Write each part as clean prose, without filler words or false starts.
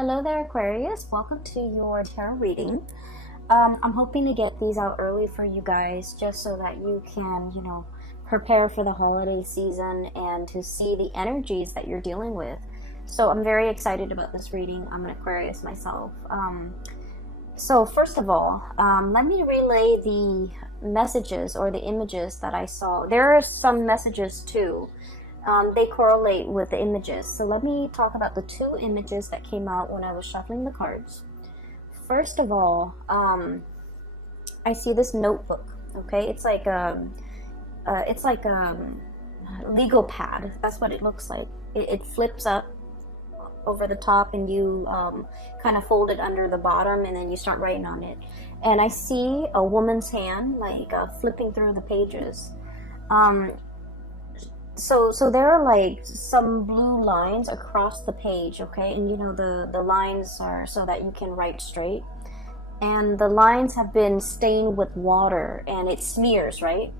Hello there, Aquarius. Welcome to your tarot reading. I'm hoping to get these out early for you guys just so that you can, prepare for the holiday season and to see the energies that you're dealing with. So I'm very excited about this reading. I'm an Aquarius myself. So first of all, let me relay the messages or the images that I saw. There are some messages too. They correlate with the images. So let me talk about the two images that came out when I was shuffling the cards. First of all, I see this notebook. Okay, it's like a legal pad. That's what it looks like. It flips up over the top, and you kind of fold it under the bottom, and then you start writing on it. And I see a woman's hand like flipping through the pages. So there are like some blue lines across the page, okay? And the lines are so that you can write straight. And the lines have been stained with water and it smears, right?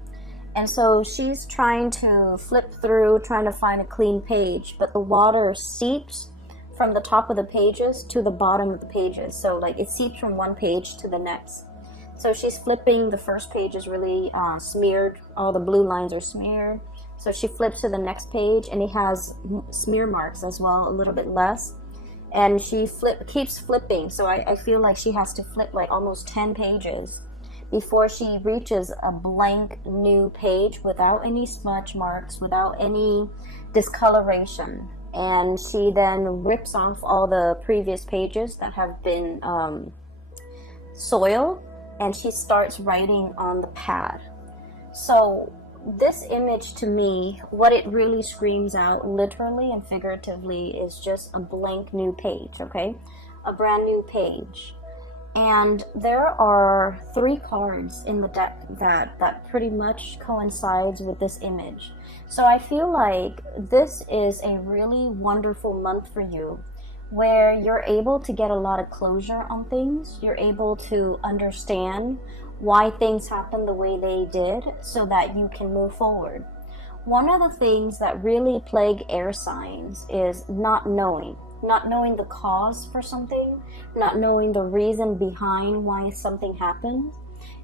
And so she's trying to flip through, trying to find a clean page, but the water seeps from the top of the pages to the bottom of the pages. So like it seeps from one page to the next. So she's flipping, the first page is really smeared, all the blue lines are smeared. So she flips to the next page and it has smear marks as well, a little bit less. And she keeps flipping. So I feel like she has to flip like almost 10 pages before she reaches a blank new page without any smudge marks, without any discoloration. And she then rips off all the previous pages that have been soiled, and she starts writing on the pad. So this image, to me, what it really screams out literally and figuratively is just a blank new page, okay? A brand new page. And there are 3 cards in the deck that pretty much coincides with this image. So I feel like this is a really wonderful month for you, where you're able to get a lot of closure on things. You're able to understand why things happen the way they did so that you can move forward. One of the things that really plague air signs is not knowing the cause for something, not knowing the reason behind why something happened.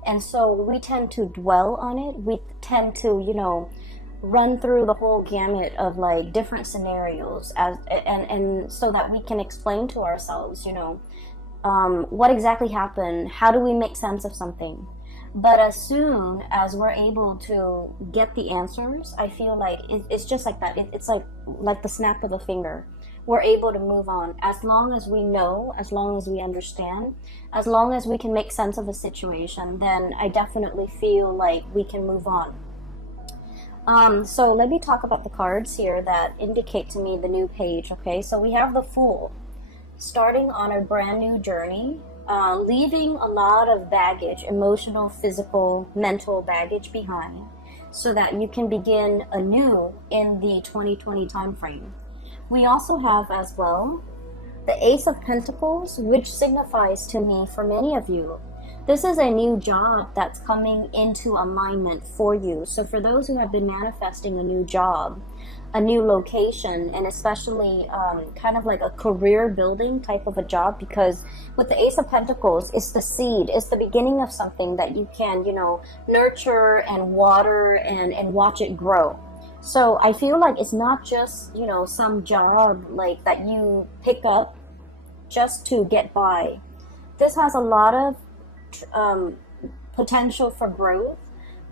And so we tend to dwell on it. We tend to, run through the whole gamut of like different scenarios and so that we can explain to ourselves, what exactly happened, how do we make sense of something. But as soon as we're able to get the answers, I feel like it's just like that. It's like the snap of a finger. We're able to move on as long as we know, as long as we understand, as long as we can make sense of a situation. Then I definitely feel like we can move on. So let me talk about the cards here that indicate to me the new page. Okay, so we have the Fool, starting on a brand new journey, leaving a lot of baggage, emotional, physical, mental baggage behind, so that you can begin anew in the 2020 time frame. We also have as well the Ace of Pentacles, which signifies to me, for many of you, this is a new job that's coming into alignment for you. So for those who have been manifesting a new job, a new location, and especially kind of like a career building type of a job, because with the Ace of Pentacles, it's the seed, it's the beginning of something that you can, nurture and water and watch it grow. So I feel like it's not just, some job like that you pick up just to get by. This has a lot of potential for growth,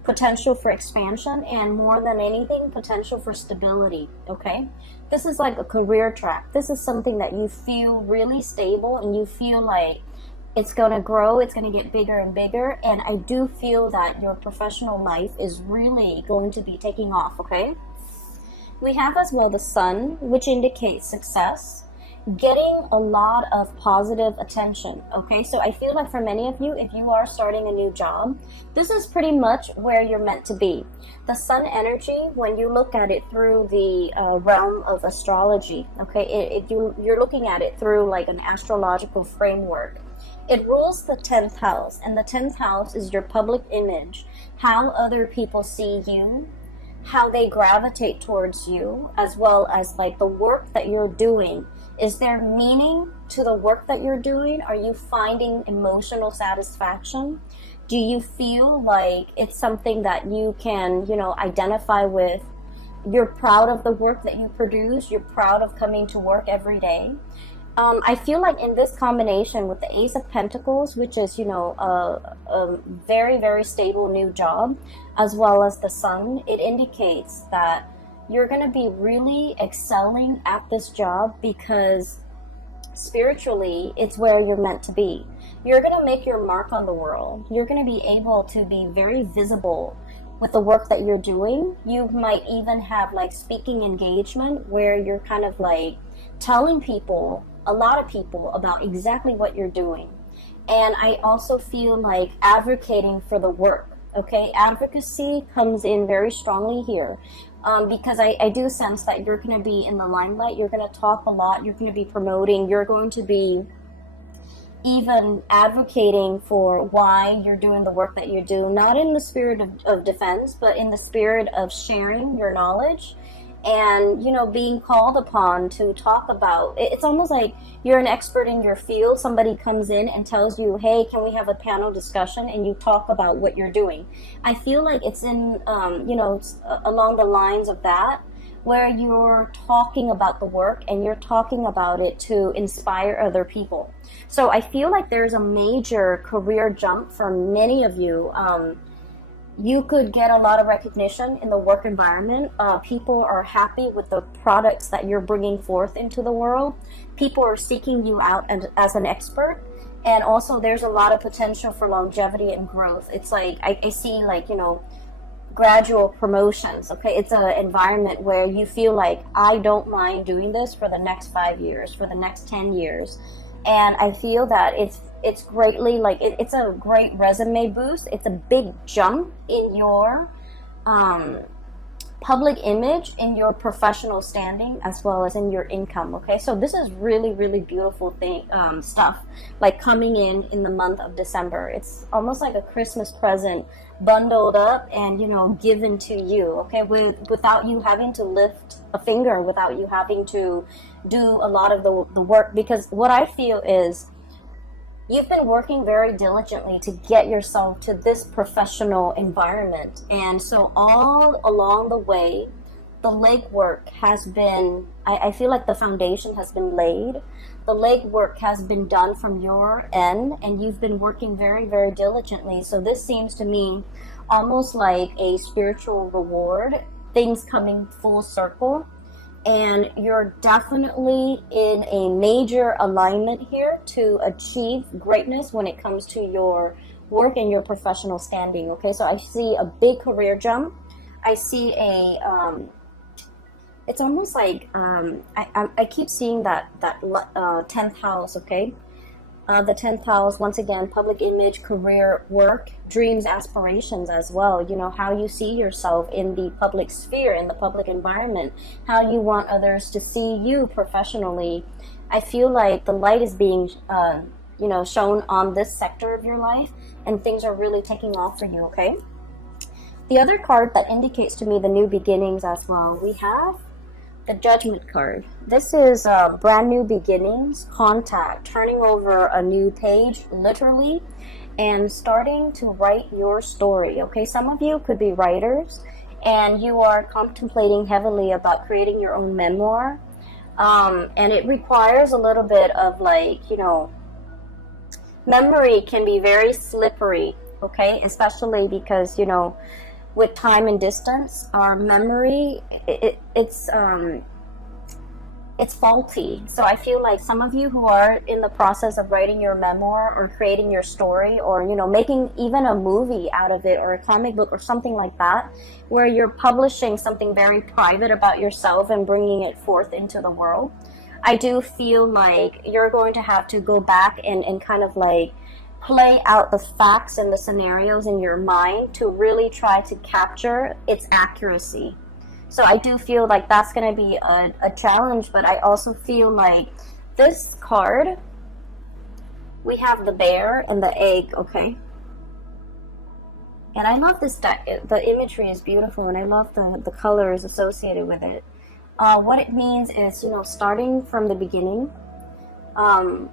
potential for expansion, and more than anything, potential for stability. Okay, this is like a career track. This is something that you feel really stable, and you feel like it's going to grow, it's going to get bigger and bigger. And I do feel that your professional life is really going to be taking off. Okay, we have as well the Sun, which indicates success, getting a lot of positive attention. Okay, so I feel like for many of you, if you are starting a new job, this is pretty much where you're meant to be. The Sun energy, when you look at it through the realm of astrology, okay, you're looking at it through like an astrological framework. It rules the 10th house, and the 10th house is your public image, how other people see you, how they gravitate towards you, as well as like the work that you're doing Is there meaning to the work that you're doing? Are you finding emotional satisfaction? Do you feel like it's something that you can, identify with? You're proud of the work that you produce. You're proud of coming to work every day. I feel like in this combination with the Ace of Pentacles, which is, a very, very stable new job, as well as the Sun, it indicates that you're going to be really excelling at this job because spiritually, it's where you're meant to be. You're going to make your mark on the world. You're going to be able to be very visible with the work that you're doing. You might even have like speaking engagement where you're kind of like telling people, a lot of people, about exactly what you're doing. And I also feel like advocating for the work. Okay, advocacy comes in very strongly here. Because I do sense that you're going to be in the limelight. You're going to talk a lot. You're going to be promoting. You're going to be even advocating for why you're doing the work that you do, not in the spirit of defense, but in the spirit of sharing your knowledge and, being called upon to talk about. It's almost like you're an expert in your field. Somebody comes in and tells you, hey, can we have a panel discussion? And you talk about what you're doing. I feel like it's in, along the lines of that, where you're talking about the work and you're talking about it to inspire other people. So I feel like there's a major career jump for many of you. You could get a lot of recognition in the work environment. People are happy with the products that you're bringing forth into the world. People are seeking you out as an expert. And also there's a lot of potential for longevity and growth. It's like, I see like, gradual promotions. Okay, it's an environment where you feel like, I don't mind doing this for the next 5 years, for the next 10 years. And I feel that it's greatly like it's a great resume boost. It's a big jump in your public image, in your professional standing, as well as in your income. Okay, so this is really, really beautiful stuff like coming in the month of December. It's almost like a Christmas present bundled up and given to you. Okay, without you having to lift a finger, without you having to do a lot of the work. Because what I feel is you've been working very diligently to get yourself to this professional environment. And so all along the way, the legwork has been, I feel like the foundation has been laid. The legwork has been done from your end, and you've been working very, very diligently. So this seems to me almost like a spiritual reward, things coming full circle. And you're definitely in a major alignment here to achieve greatness when it comes to your work and your professional standing. Okay, so I see a big career jump. I see it's almost like I keep seeing that 10th house. Okay, the 10th house, once again, public image, career, work, dreams, aspirations as well. How you see yourself in the public sphere, in the public environment, how you want others to see you professionally. I feel like the light is being, shown on this sector of your life, and things are really taking off for you, okay? The other card that indicates to me the new beginnings as well, we have the Judgment card. This is brand new beginnings, contact, turning over a new page, literally, and starting to write your story. Okay, some of you could be writers, and you are contemplating heavily about creating your own memoir, and it requires a little bit of memory can be very slippery. Okay, especially because with time and distance, our memory, it's faulty. So I feel like some of you who are in the process of writing your memoir or creating your story, or making even a movie out of it, or a comic book or something like that, where you're publishing something very private about yourself and bringing it forth into the world, I do feel like you're going to have to go back and kind of like play out the facts and the scenarios in your mind to really try to capture its accuracy. So I do feel like that's going to be a challenge, but I also feel like this card, we have the bear and the egg, okay? And I love this deck. The imagery is beautiful, and I love the colors associated with it. What it means is, starting from the beginning. Um,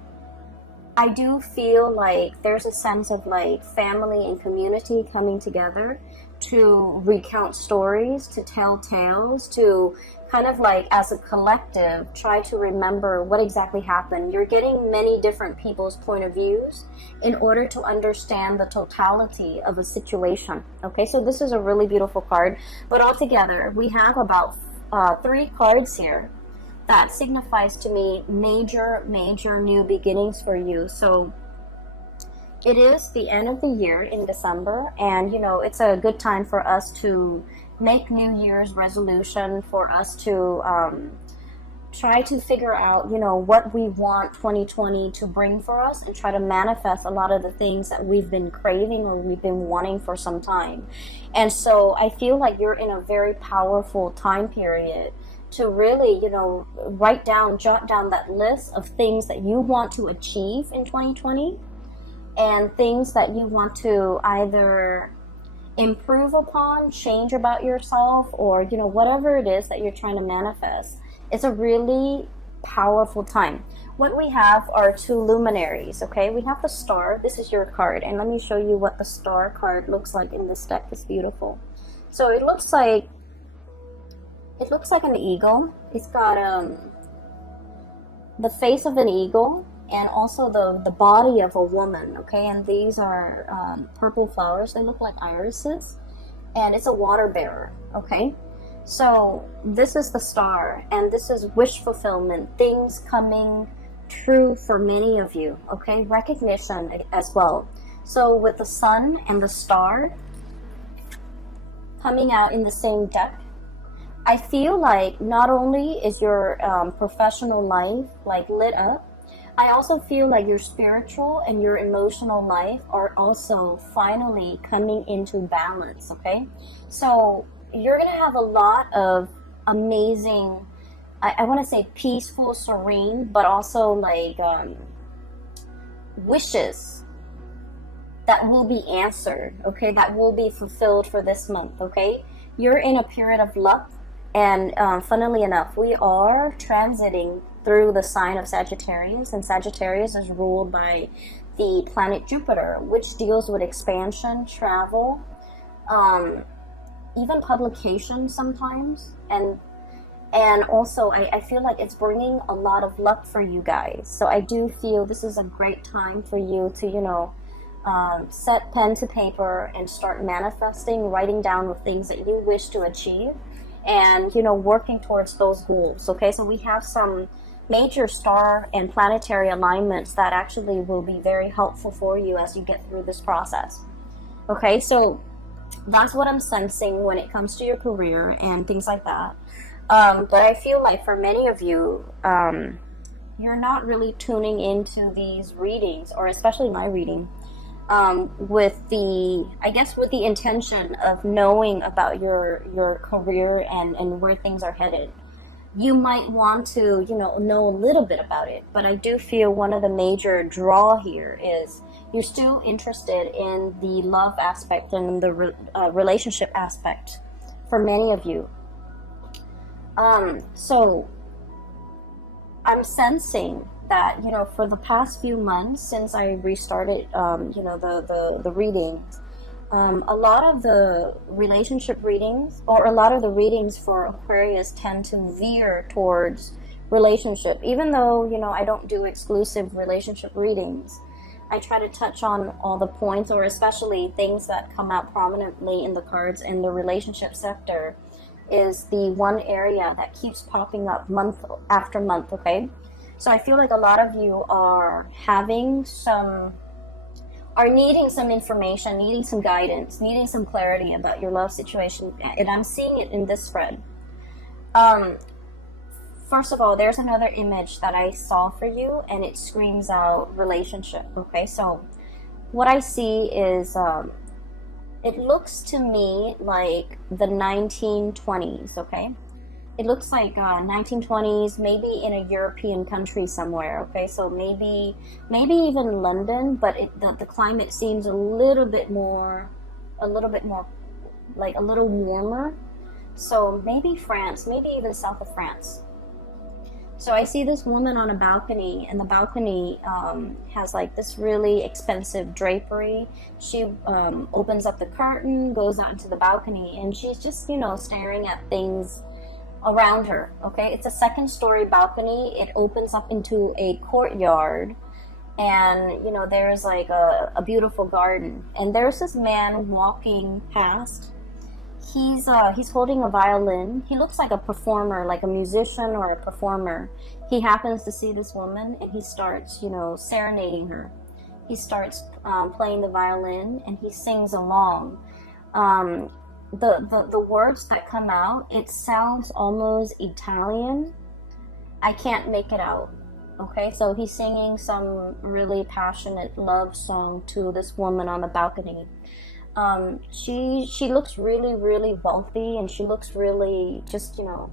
I do feel like there's a sense of like family and community coming together to recount stories, to tell tales, to kind of like as a collective try to remember what exactly happened. You're getting many different people's point of views in order to understand the totality of a situation. Okay, so this is a really beautiful card, but altogether we have about three cards here that signifies to me major new beginnings for you. So it is the end of the year in December, and it's a good time for us to make New Year's resolution, for us to try to figure out what we want 2020 to bring for us, and try to manifest a lot of the things that we've been craving or we've been wanting for some time. And so I feel like you're in a very powerful time period to really, jot down that list of things that you want to achieve in 2020, and things that you want to either improve upon, change about yourself, or, whatever it is that you're trying to manifest. It's a really powerful time. What we have are two luminaries, okay? We have the star. This is your card, and let me show you what the star card looks like in this deck. It's beautiful. So it looks like an eagle. It's got the face of an eagle, and also the body of a woman, okay? And these are purple flowers. They look like irises, and it's a water bearer, okay? So this is the star, and this is wish fulfillment, things coming true for many of you, okay? Recognition as well. So with the sun and the star coming out in the same deck, I feel like not only is your professional life like lit up, I also feel like your spiritual and your emotional life are also finally coming into balance, okay? So you're going to have a lot of amazing, I want to say peaceful, serene, but also like wishes that will be answered, okay? That will be fulfilled for this month, okay? You're in a period of luck. And funnily enough, we are transiting through the sign of Sagittarius, and Sagittarius is ruled by the planet Jupiter, which deals with expansion, travel, even publication sometimes, and also I feel like it's bringing a lot of luck for you guys. So I do feel this is a great time for you to set pen to paper and start manifesting, writing down the things that you wish to achieve, and working towards those goals. Okay, so we have some major star and planetary alignments that actually will be very helpful for you as you get through this process. Okay, so that's what I'm sensing when it comes to your career and things like that. But I feel like for many of you, you're not really tuning into these readings, or especially my reading, with the intention of knowing about your career and where things are headed. You might want to, know a little bit about it, but I do feel one of the major draw here is you're still interested in the love aspect and the relationship aspect for many of you. So I'm sensing that, for the past few months since I restarted, the readings, a lot of the relationship readings, or a lot of the readings for Aquarius, tend to veer towards relationship. Even though, I don't do exclusive relationship readings, I try to touch on all the points, or especially things that come out prominently in the cards in the relationship sector is the one area that keeps popping up month after month, okay? So I feel like a lot of you are needing some information, needing some guidance, needing some clarity about your love situation, and I'm seeing it in this spread. First of all, there's another image that I saw for you, and it screams out relationship, okay? So what I see is, it looks to me like the 1920s, okay? It looks like 1920s, maybe in a European country somewhere, okay? So maybe even London, but the climate seems a little bit more, like a little warmer. So maybe France, maybe even south of France. So I see this woman on a balcony, and the balcony has like this really expensive drapery. She opens up the curtain, goes out into the balcony, and she's just, you know, staring at things around her. Okay, it's a second-story balcony. It opens up into a courtyard, and you know, there's like a beautiful garden. And there's this man walking past. He's holding a violin. He looks like a performer, like a musician or a performer. He happens to see this woman, and he starts, you know, serenading her. He starts playing the violin, and he sings along. The words that come out, it sounds almost Italian. I can't make it out. Okay, so he's singing some really passionate love song to this woman on the balcony. She looks really, really wealthy, and she looks really just, you know,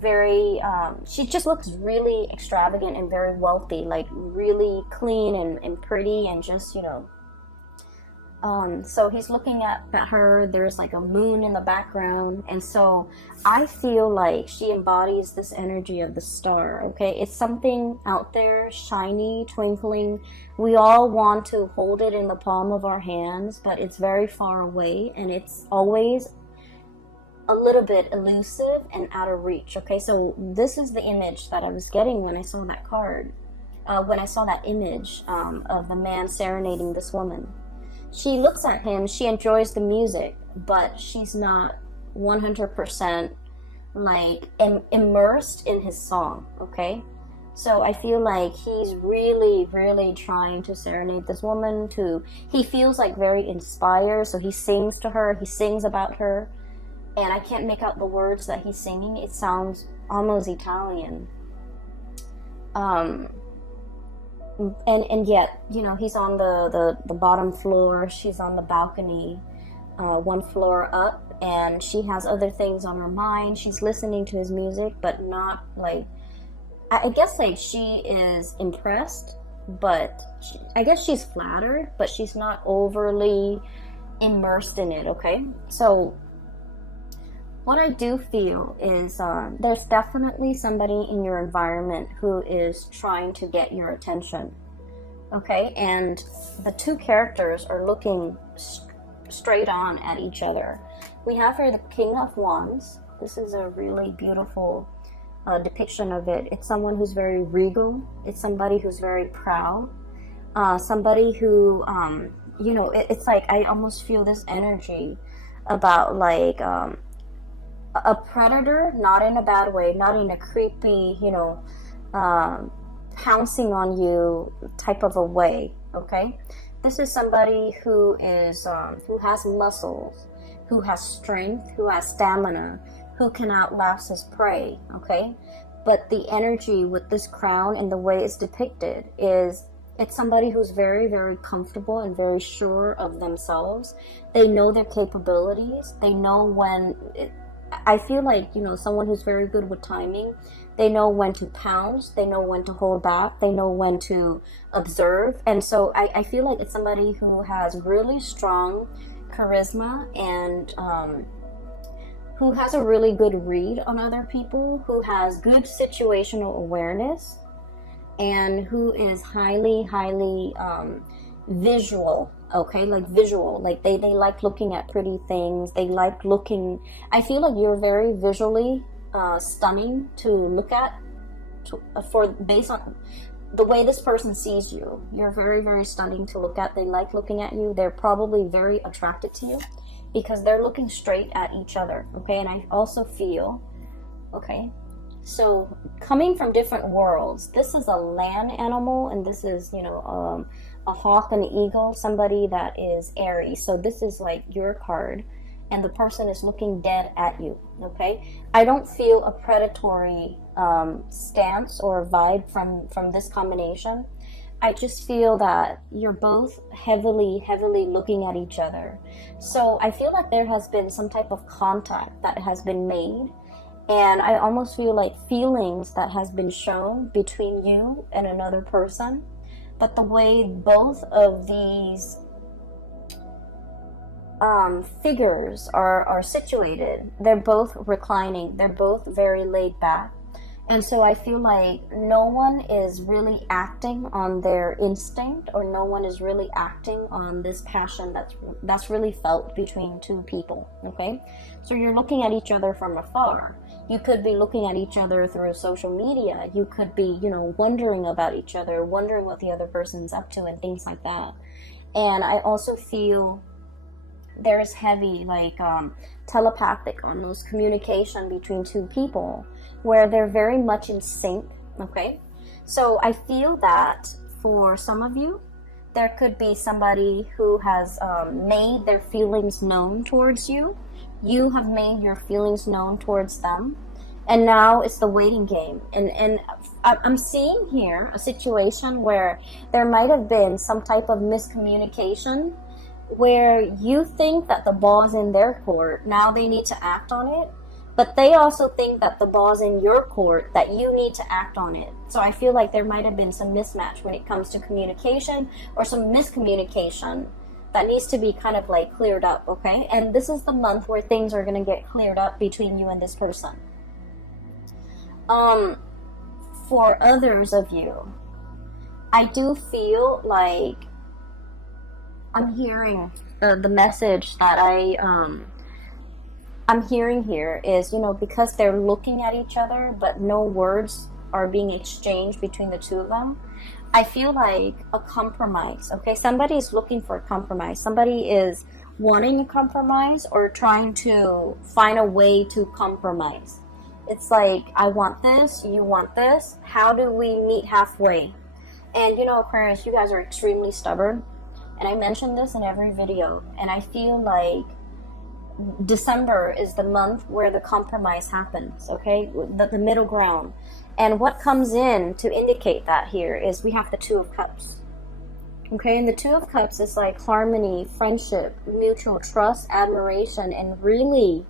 very, she just looks really extravagant and very wealthy, like really clean and pretty, and just, you know, so he's looking at her. There's like a moon in the background, and so I feel like she embodies this energy of the star. Okay, it's something out there, shiny, twinkling. We all want to hold it in the palm of our hands, but it's very far away, and it's always a little bit elusive and out of reach. Okay, so this is the image that I was getting when I saw that card, when I saw that image of the man serenading this woman. She looks at him, she enjoys the music, but she's not 100% like immersed in his song. Okay, so I feel like he's really, really trying to serenade this woman. He feels like very inspired, so he sings to her, he sings about her, and I can't make out the words that he's singing. It sounds almost Italian. And yet, you know, he's on the bottom floor, she's on the balcony, one floor up, and she has other things on her mind. She's listening to his music, but not like, I guess like she is impressed, but I guess she's flattered, but she's not overly immersed in it. Okay, so what I do feel is there's definitely somebody in your environment who is trying to get your attention. Okay, and the two characters are looking straight on at each other. We have here the King of Wands. This is a really beautiful depiction of it. It's someone who's very regal. It's somebody who's very proud. Somebody who, you know, it's like I almost feel this energy about like a predator, not in a bad way, not in a creepy, you know, pouncing on you type of a way. Okay, this is somebody who is who has muscles, who has strength, who has stamina, who can outlast his prey. Okay, but the energy with this crown and the way it's depicted is it's somebody who's very, very comfortable and very sure of themselves. They know their capabilities. They know when I feel like, you know, someone who's very good with timing. They know when to pounce. They know when to hold back. They know when to observe. And so I feel like it's somebody who has really strong charisma and who has a really good read on other people, who has good situational awareness, and who is highly, highly visual. Okay, like visual, like they like looking at pretty things. They like looking, I feel like you're very visually stunning to look at, based on the way this person sees you. You're very, very stunning to look at. They like looking at you. They're probably very attracted to you because they're looking straight at each other. Okay, and I also feel, okay, so coming from different worlds, this is a land animal, and this is, you know, a hawk and an eagle, somebody that is Aries. So this is like your card, and the person is looking dead at you. Okay, I don't feel a predatory stance or vibe from this combination. I just feel that you're both heavily looking at each other. So I feel like there has been some type of contact that has been made, and I almost feel like feelings that has been shown between you and another person. But the way both of these figures are situated. They're both reclining. They're both very laid back. And so I feel like no one is really acting on their instinct, or no one is really acting on this passion that's really felt between two people, okay? So you're looking at each other from afar. You could be looking at each other through social media. You could be, wondering about each other, wondering what the other person's up to and things like that. And I also feel there's heavy, telepathic, almost communication between two people where they're very much in sync, okay? So I feel that for some of you, there could be somebody who has made their feelings known towards you. You have made your feelings known towards them. And now it's the waiting game. And I'm seeing here a situation where there might have been some type of miscommunication where you think that the ball's in their court. Now they need to act on it. But they also think that the ball's in your court, that you need to act on it. So I feel like there might have been some mismatch when it comes to communication, or some miscommunication that needs to be kind of cleared up, okay? And this is the month where things are going to get cleared up between you and this person. For others of you, I do feel like I'm hearing the message that I'm hearing here is, because they're looking at each other, but no words are being exchanged between the two of them. I feel like a compromise, okay? Somebody is looking for a compromise. Somebody is wanting a compromise, or trying to find a way to compromise. It's like, I want this, you want this. How do we meet halfway? And Aquarius, you guys are extremely stubborn. And I mention this in every video. And I feel like December is the month where the compromise happens, okay? The middle ground. And what comes in to indicate that here is we have the Two of Cups. Okay, and the Two of Cups is like harmony, friendship, mutual trust, admiration, and really,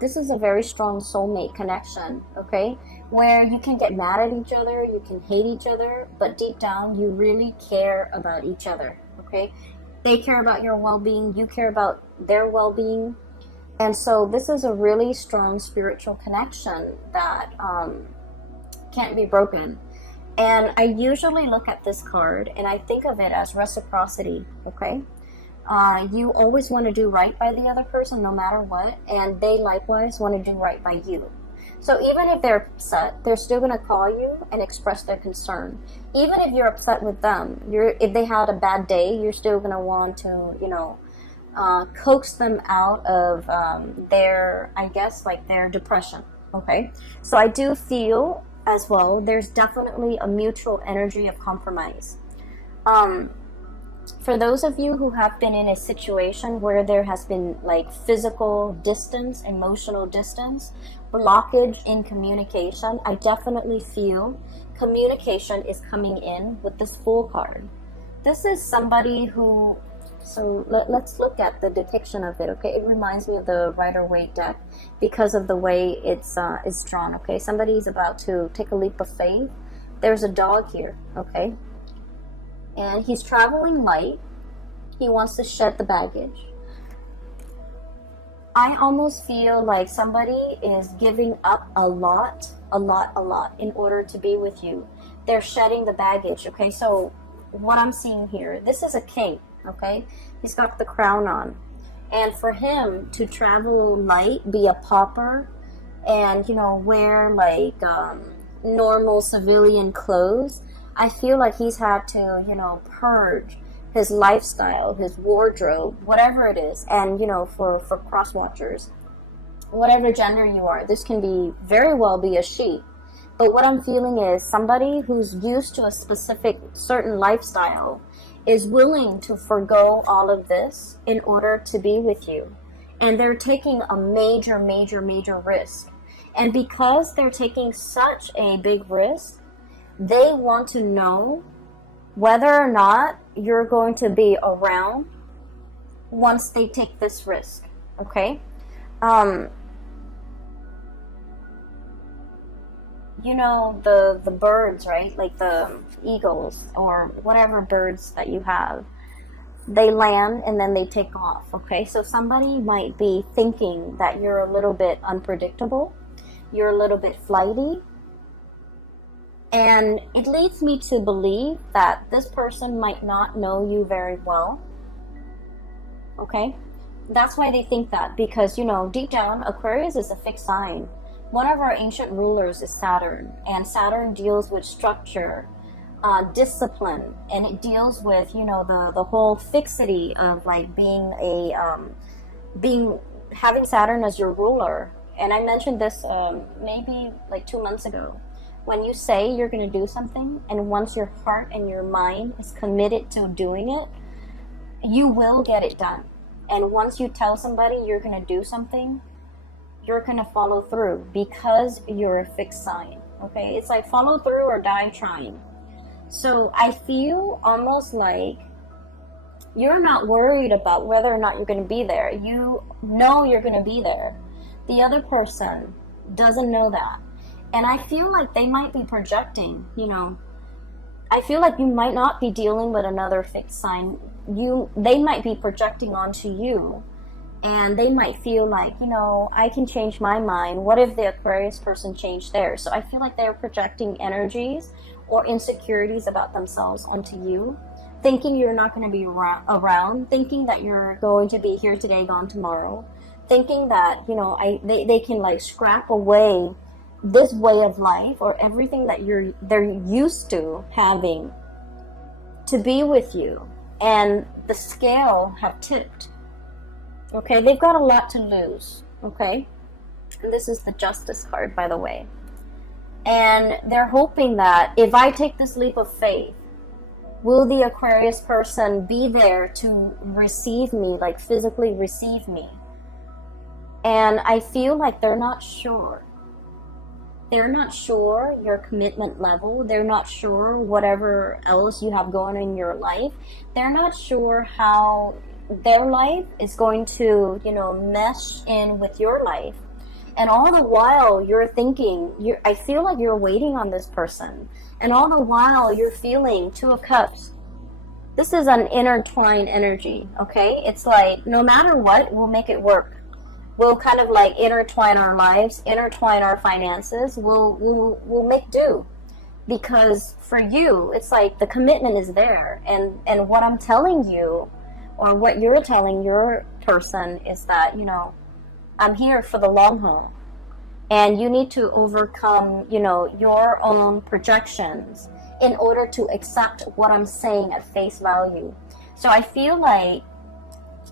this is a very strong soulmate connection, okay? Where you can get mad at each other, you can hate each other, but deep down, you really care about each other, okay? They care about your well-being, you care about their well-being. And so this is a really strong spiritual connection that can't be broken. And I usually look at this card and I think of it as reciprocity, okay? You always want to do right by the other person no matter what, and they likewise want to do right by you. So even if they're upset, they're still going to call you and express their concern. Even if you're upset with them, if they had a bad day, you're still going to want to, coax them out of their depression, okay? So I do feel as well, there's definitely a mutual energy of compromise. For those of you who have been in a situation where there has been physical distance, emotional distance, blockage in communication, I definitely feel communication is coming in with this Fool card. This is somebody who, so let's look at the depiction of it, okay? It reminds me of the Rider-Waite deck because of the way it's drawn, okay? Somebody's about to take a leap of faith. There's a dog here, okay? And he's traveling light. He wants to shed the baggage. I almost feel like somebody is giving up a lot in order to be with you. They're shedding the baggage, okay? So what I'm seeing here, this is a king, okay? He's got the crown on. And for him to travel light, be a pauper, and, wear normal civilian clothes, I feel like he's had to, purge his lifestyle, his wardrobe, whatever it is. And, for cross watchers, whatever gender you are, this can be very well be a she. But what I'm feeling is somebody who's used to a specific certain lifestyle is willing to forgo all of this in order to be with you. And they're taking a major risk. And because they're taking such a big risk, they want to know whether or not you're going to be around once they take this risk, okay? The birds, right? Like the eagles or whatever birds that you have. they land and then they take off. Okay, so somebody might be thinking that you're a little bit unpredictable, you're a little bit flighty, and it leads me to believe that this person might not know you very well. Okay, that's why they think that, because, you know, deep down, Aquarius is a fixed sign. One of our ancient rulers is Saturn, and Saturn deals with structure, discipline, and it deals with, you know, the whole fixity of like having Saturn as your ruler. And I mentioned this maybe like 2 months ago. When you say you're going to do something, and once your heart and your mind is committed to doing it, you will get it done. And once you tell somebody you're going to do something, you're going to follow through, because you're a fixed sign. Okay, it's like follow through or die trying. So I feel almost like you're not worried about whether or not you're going to be there. You know you're going to be there. The other person doesn't know that. And I feel like they might be projecting, you know. I feel like you might not be dealing with another fixed sign. They might be projecting onto you, and they might feel like, you know, I can change my mind. What if the Aquarius person changed theirs? So I feel like they're projecting energies or insecurities about themselves onto you, thinking you're not going to be around, thinking that you're going to be here today, gone tomorrow, thinking that, you know, they can like scrap away this way of life or everything that they're used to having to be with you. And the scale have tipped. Okay, they've got a lot to lose. Okay, and this is the Justice card, by the way. And they're hoping that if I take this leap of faith, will the Aquarius person be there to receive me, like physically receive me? And I feel like they're not sure. They're not sure your commitment level. They're not sure whatever else you have going in your life. They're not sure how their life is going to, you know, mesh in with your life. And all the while you're thinking, I feel like you're waiting on this person. And all the while you're feeling Two of Cups. This is an intertwined energy, okay? It's like no matter what, we'll make it work. We'll kind of like intertwine our lives, intertwine our finances. We'll make do, because for you, it's like the commitment is there, and what I'm telling you, or what you're telling your person, is that, you know, I'm here for the long haul, and you need to overcome, you know, your own projections in order to accept what I'm saying at face value. So I feel like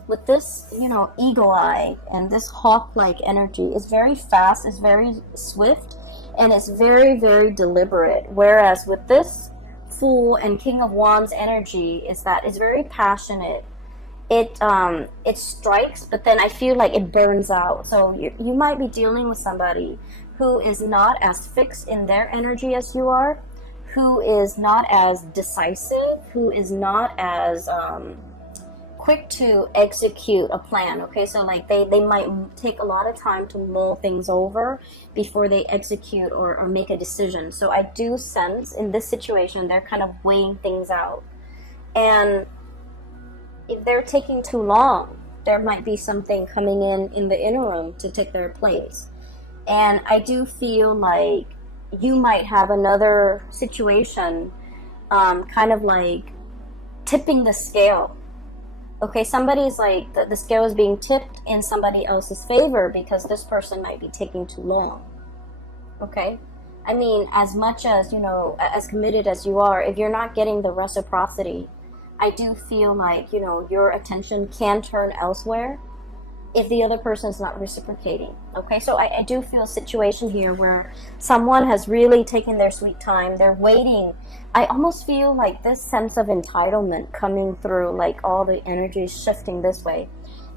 with this, you know, eagle eye and this hawk-like energy is very fast, is very swift, and it's very, very deliberate. Whereas with this Fool and King of Wands energy is that it's very passionate. It strikes, but then I feel like it burns out. So you might be dealing with somebody who is not as fixed in their energy as you are, who is not as decisive, who is not as quick to execute a plan. Okay, so like they might take a lot of time to mull things over before they execute or make a decision. So I do sense in this situation they're kind of weighing things out, and if they're taking too long, there might be something coming in the interim to take their place. And I do feel like you might have another situation kind of like tipping the scale. Okay, somebody's like, the scale is being tipped in somebody else's favor because this person might be taking too long. Okay? I mean, as much as, you know, as committed as you are, if you're not getting the reciprocity, I do feel like, you know, your attention can turn elsewhere if the other person's not reciprocating. Okay, so I do feel a situation here where someone has really taken their sweet time. They're waiting. I almost feel like this sense of entitlement coming through, like all the energy is shifting this way.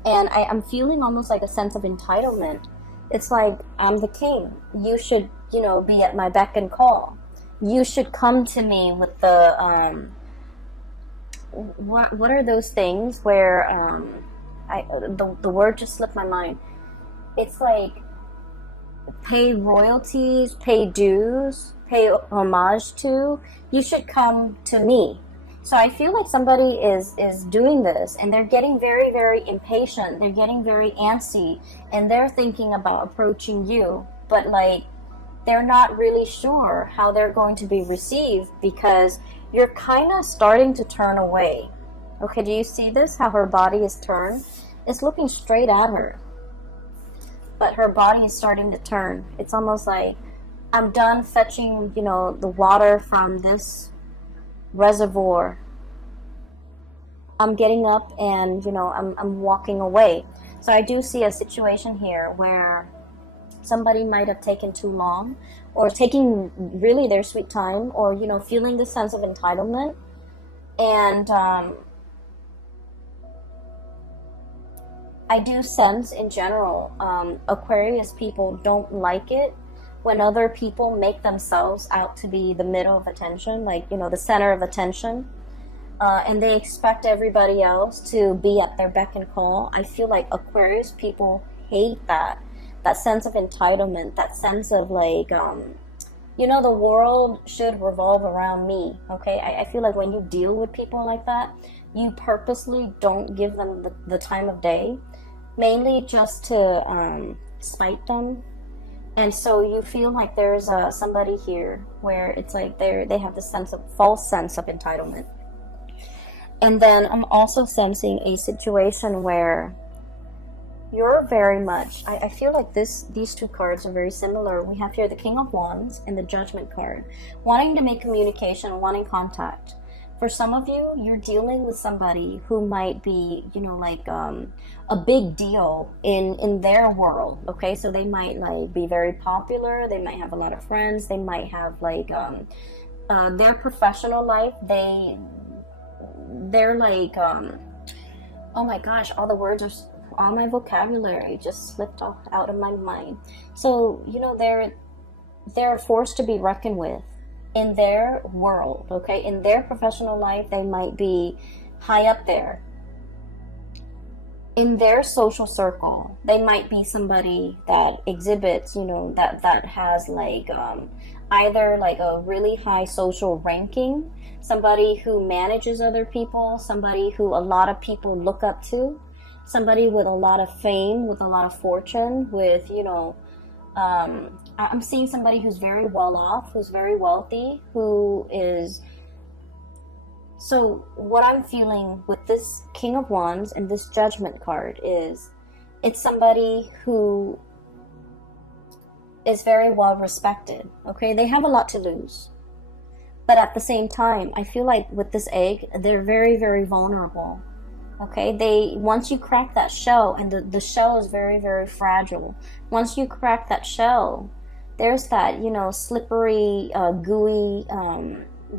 And I'm feeling almost like a sense of entitlement. It's like, I'm the king. You should, you know, be at my beck and call. You should come to me with the, what are those things where, the word just slipped my mind. It's like pay royalties, pay dues, pay homage to. You should come to me. So I feel like somebody is doing this, and they're getting very, very impatient. They're getting very antsy, and they're thinking about approaching you, but like they're not really sure how they're going to be received, because you're kind of starting to turn away. Okay, do you see this? How her body is turned? It's looking straight at her, but her body is starting to turn. It's almost like, I'm done fetching, you know, the water from this reservoir. I'm getting up and, you know, I'm walking away. So I do see a situation here where somebody might have taken too long, or taking really their sweet time, or, you know, feeling this sense of entitlement. And I do sense in general, Aquarius people don't like it when other people make themselves out to be the middle of attention, like, you know, the center of attention. And they expect everybody else to be at their beck and call. I feel like Aquarius people hate that sense of entitlement, that sense of like, you know, the world should revolve around me, okay? I feel like when you deal with people like that, you purposely don't give them the time of day, mainly just to spite them. And so you feel like there's somebody here where it's like they have this false sense of entitlement. And then I'm also sensing a situation where you're very much, I feel like these two cards are very similar. We have here the King of Wands and the Judgment card. Wanting to make communication, wanting contact. For some of you, you're dealing with somebody who might be, you know, like a big deal in their world, okay? So they might like be very popular, they might have a lot of friends, they might have like their professional life, they're like, oh my gosh, all my vocabulary just slipped out of my mind. So, you know, they're forced to be reckoned with in their world, okay? In their professional life, they might be high up there. In their social circle, they might be somebody that exhibits, you know, that has like either like a really high social ranking, somebody who manages other people, somebody who a lot of people look up to, somebody with a lot of fame, with a lot of fortune, with, you know, I'm seeing somebody who's very well off, who's very wealthy, who is... So what I'm feeling with this King of Wands and this Judgment card is, it's somebody who is very well respected, okay? They have a lot to lose. But at the same time, I feel like with this egg, they're very, very vulnerable, okay? Once you crack that shell, and the shell is very, very fragile. Once you crack that shell, there's that, you know, slippery, gooey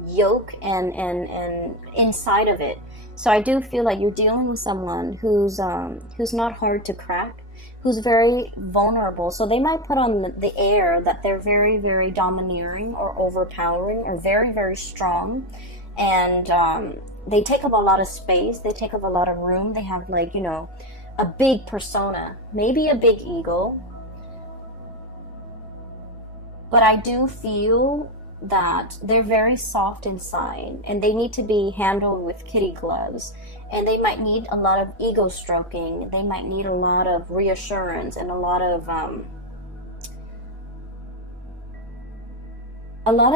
yolk and inside of it. So I do feel like you're dealing with someone who's not hard to crack, who's very vulnerable. So they might put on the air that they're very, very domineering or overpowering or very, very strong, and they take up a lot of space, they take up a lot of room, they have, like, you know, a big persona, maybe a big ego. But I do feel that they're very soft inside, and they need to be handled with kitty gloves, and they might need a lot of ego stroking, they might need a lot of reassurance and a lot of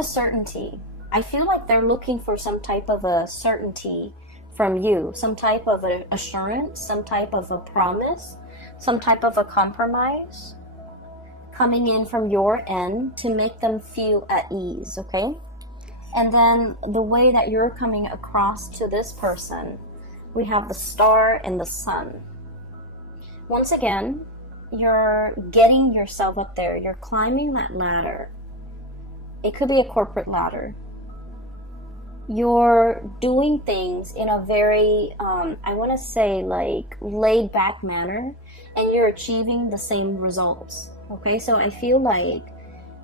certainty. I feel like they're looking for some type of a certainty from you, some type of an assurance, some type of a promise, some type of a compromise coming in from your end to make them feel at ease, okay? And then the way that you're coming across to this person, we have the Star and the Sun. Once again, you're getting yourself up there, you're climbing that ladder. It could be a corporate ladder. You're doing things in a very, I want to say, like, laid back manner, and you're achieving the same results. Okay, so I feel like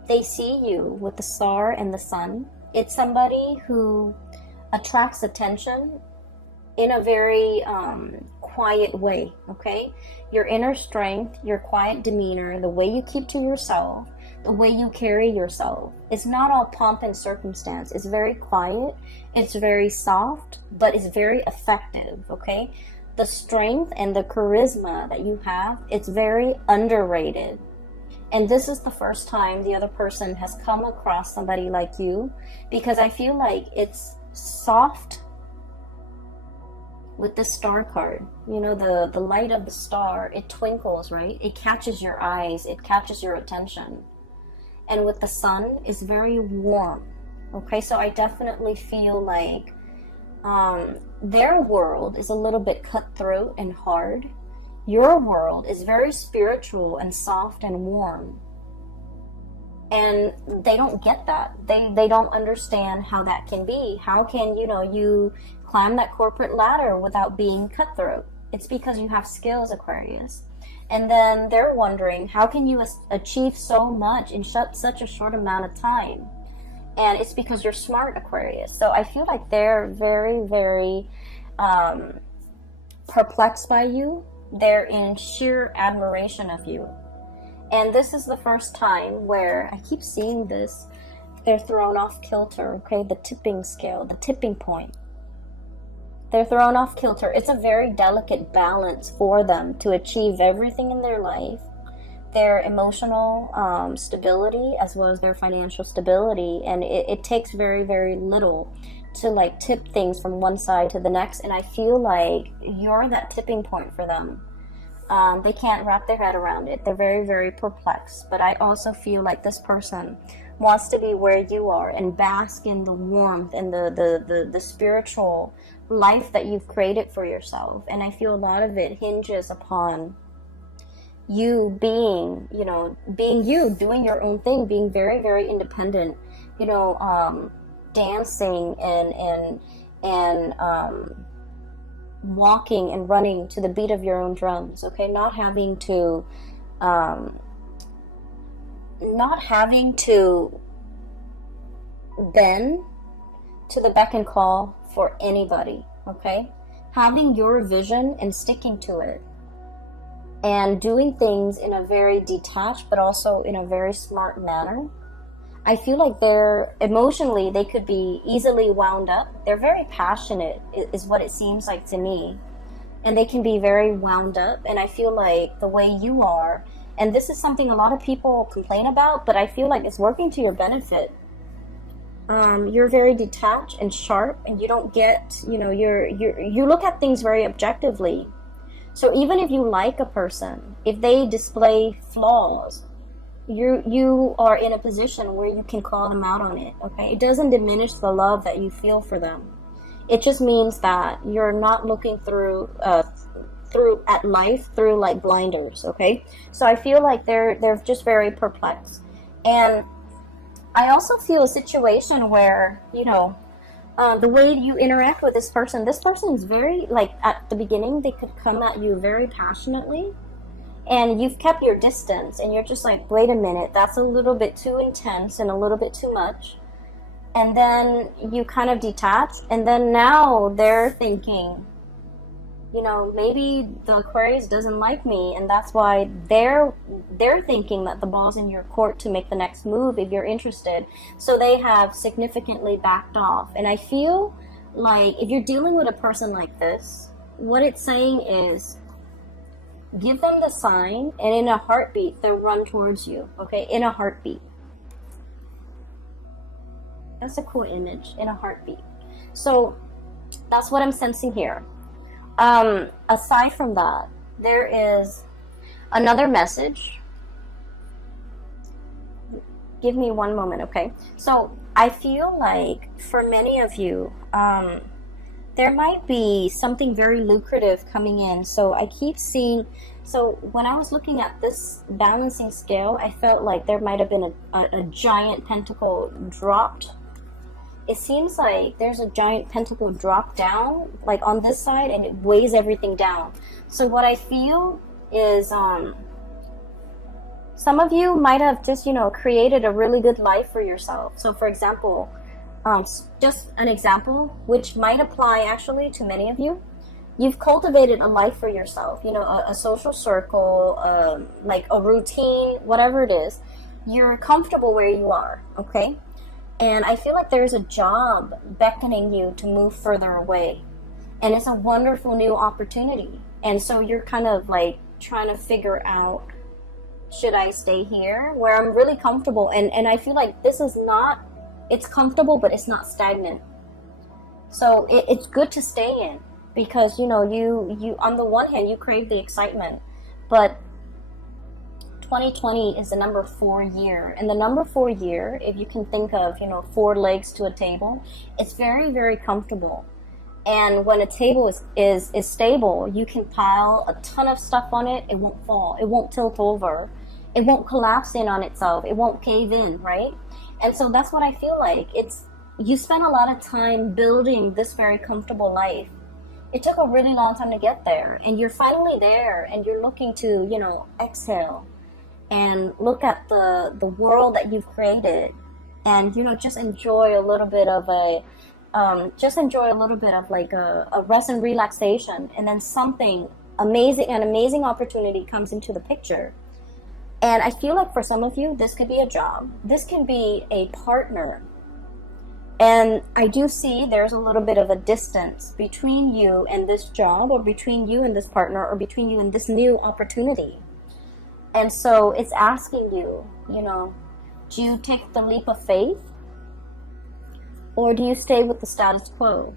they see you with the Star and the Sun. It's somebody who attracts attention in a very quiet way, okay? Your inner strength, your quiet demeanor, the way you keep to yourself, the way you carry yourself. It's not all pomp and circumstance. It's very quiet, it's very soft, but it's very effective, okay? The strength and the charisma that you have, it's very underrated. And this is the first time the other person has come across somebody like you, because I feel like it's soft with the star card. You know, the light of the star, it twinkles, right? It catches your eyes, it catches your attention. And with the sun, it's very warm. Okay, so I definitely feel like their world is a little bit cutthroat and hard. Your world is very spiritual and soft and warm. And they don't get that. They don't understand how that can be. How can, you climb that corporate ladder without being cutthroat? It's because you have skills, Aquarius. And then they're wondering, how can you achieve so much in such a short amount of time? And it's because you're smart, Aquarius. So I feel like they're very, very perplexed by you. They're in sheer admiration of you. And this is the first time where I keep seeing this. They're thrown off kilter, okay? The tipping scale, the tipping point. They're thrown off kilter. It's a very delicate balance for them to achieve everything in their life. Their emotional stability as well as their financial stability. And it takes very, very little to like tip things from one side to the next. And I feel like you're that tipping point for them. They can't wrap their head around it. They're very, very perplexed. But I also feel like this person wants to be where you are and bask in the warmth and the spiritual life that you've created for yourself. And I feel a lot of it hinges upon you being you, doing your own thing, being very, very independent, dancing and walking and running to the beat of your own drums, okay? Not having to bend to the beck and call for anybody, okay? Having your vision and sticking to it and doing things in a very detached but also in a very smart manner. I feel like they're emotionally, they could be easily wound up. They're very passionate is what it seems like to me. And they can be very wound up. And I feel like the way you are, and this is something a lot of people complain about, but I feel like it's working to your benefit. You're very detached and sharp, and you don't get, you look at things very objectively. So even if you like a person, if they display flaws, you are in a position where you can call them out on it, okay? It doesn't diminish the love that you feel for them. It just means that you're not looking through at life through like blinders, okay? So I feel like they're just very perplexed. And I also feel a situation where, the way you interact with this person is very, like, at the beginning, they could come at you very passionately, and you've kept your distance, and you're just like, wait a minute, that's a little bit too intense and a little bit too much. And then you kind of detach, and then now they're thinking, maybe the Aquarius doesn't like me, and that's why they're thinking that the ball's in your court to make the next move if you're interested. So they have significantly backed off. And I feel like if you're dealing with a person like this, what it's saying is give them the sign, and in a heartbeat they'll run towards you, okay? In a heartbeat. That's a cool image, in a heartbeat. So that's what I'm sensing here. Aside from that, there is another message. Give me one moment, okay? So I feel like for many of you, there might be something very lucrative coming in. So I keep seeing, so when I was looking at this balancing scale, I felt like there might have been a giant pentacle dropped. It seems like there's a giant pentacle drop down, like on this side, and it weighs everything down. So what I feel is some of you might have just, created a really good life for yourself. So for example, just an example, which might apply actually to many of you. You've cultivated a life for yourself, a social circle, like a routine, whatever it is. you're comfortable where you are, okay? And I feel like there's a job beckoning you to move further away. And it's a wonderful new opportunity. And so you're kind of like trying to figure out, should I stay here where I'm really comfortable? And I feel like this is not, it's comfortable, but it's not stagnant. So it's good to stay in, because, you know, you on the one hand, you crave the excitement, but 2020 is the number 4 year. And the number 4 year, if you can think of, you know, 4 legs to a table, it's very, very comfortable. And when a table is stable, you can pile a ton of stuff on it. It won't fall. It won't tilt over. It won't collapse in on itself. It won't cave in, right? And so that's what I feel like. You spend a lot of time building this very comfortable life. It took a really long time to get there, and you're finally there, and you're looking to, you know, exhale and look at the world that you've created, and, you know, just enjoy a little bit of like a rest and relaxation. And then something amazing, an amazing opportunity comes into the picture. And I feel like for some of you, this could be a job. This can be a partner. And I do see there's a little bit of a distance between you and this job, or between you and this partner, or between you and this new opportunity. And so it's asking you, you know, do you take the leap of faith, or do you stay with the status quo?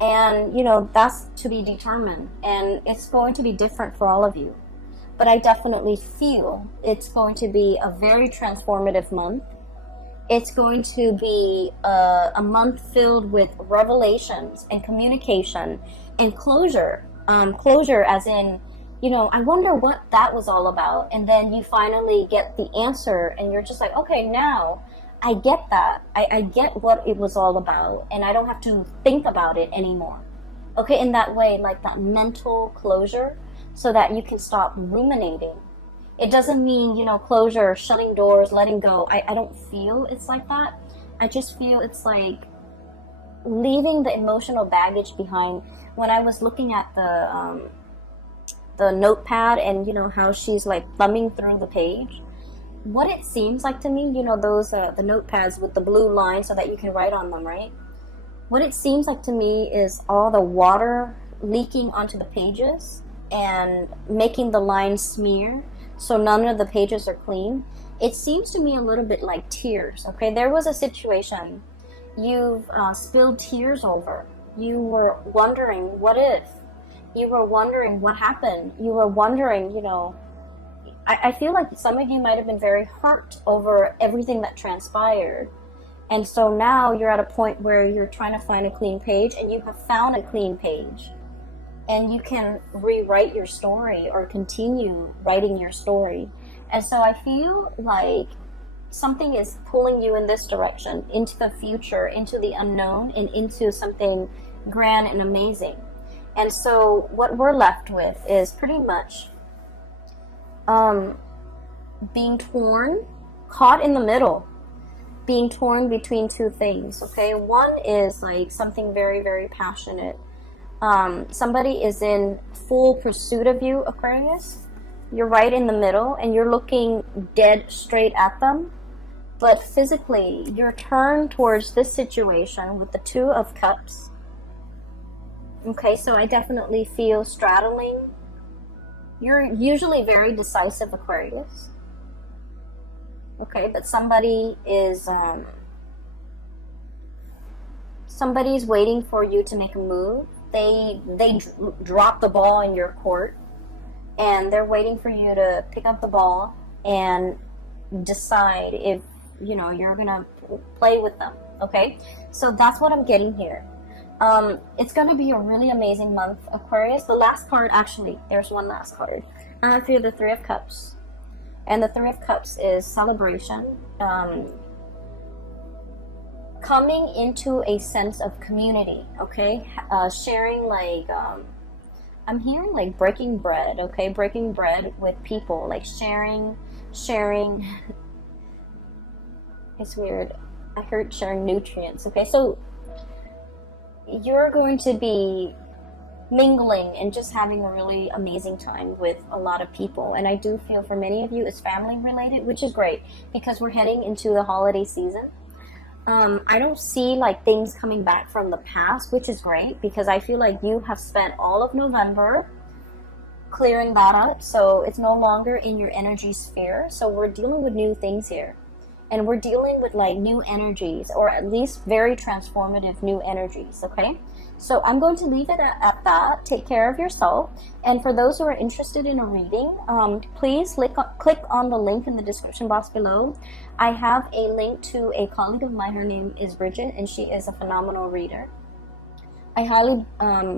And, you know, that's to be determined. And it's going to be different for all of you. But I definitely feel it's going to be a very transformative month. It's going to be a month filled with revelations and communication and closure. Closure as in, you know, I wonder what that was all about. And then you finally get the answer, and you're just like, okay, now I get that. I get what it was all about, and I don't have to think about it anymore. Okay, in that way, like that mental closure, so that you can stop ruminating. It doesn't mean, you know, closure, shutting doors, letting go. I don't feel it's like that. I just feel it's like leaving the emotional baggage behind. When I was looking at the notepad, and, you know, how she's like thumbing through the page, what it seems like to me, you know, those the notepads with the blue line so that you can write on them, right? What it seems like to me is all the water leaking onto the pages and making the lines smear, so none of the pages are clean. It seems to me a little bit like tears. Okay, there was a situation you've spilled tears over. You were wondering, what if? You were wondering what happened. You were wondering, you know, I feel like some of you might have been very hurt over everything that transpired. And so now you're at a point where you're trying to find a clean page, and you have found a clean page. And you can rewrite your story, or continue writing your story. And so I feel like something is pulling you in this direction, into the future, into the unknown, and into something grand and amazing. And so what we're left with is pretty much being torn, caught in the middle, being torn between two things. Okay, one is like something very, very passionate. Somebody is in full pursuit of you, Aquarius. You're right in the middle, and you're looking dead straight at them. But physically, you're turned towards this situation with the Two of Cups. Okay, so I definitely feel straddling. You're usually very decisive, Aquarius. Okay, but somebody is somebody's waiting for you to make a move. They drop the ball in your court, and they're waiting for you to pick up the ball and decide if, you know, you're gonna play with them. Okay, so that's what I'm getting here. It's going to be a really amazing month, Aquarius. The last card, actually, there's one last card. I feel the Three of Cups. And the Three of Cups is celebration. Coming into a sense of community, okay? Sharing, like, I'm hearing, like, breaking bread, okay? Breaking bread with people, like sharing. It's weird. I heard sharing nutrients, okay? So you're going to be mingling and just having a really amazing time with a lot of people. And I do feel for many of you it's family related, which is great because we're heading into the holiday season. I don't see like things coming back from the past, which is great because I feel like you have spent all of November clearing that up, so it's no longer in your energy sphere. So we're dealing with new things here, and we're dealing with like new energies, or at least very transformative new energies. Okay, so I'm going to leave it at that. Take care of yourself, and for those who are interested in a reading, please click on the link in the description box below. I have a link to a colleague of mine. Her name is Bridget, and she is a phenomenal reader. I highly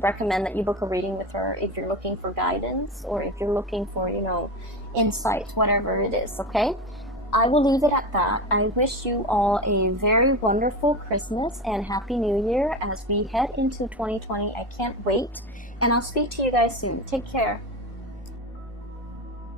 recommend that you book a reading with her if you're looking for guidance, or if you're looking for, you know, insight, whatever it is. Okay, I will leave it at that. I wish you all a very wonderful Christmas and Happy New Year as we head into 2020. I can't wait, and I'll speak to you guys soon. Take care.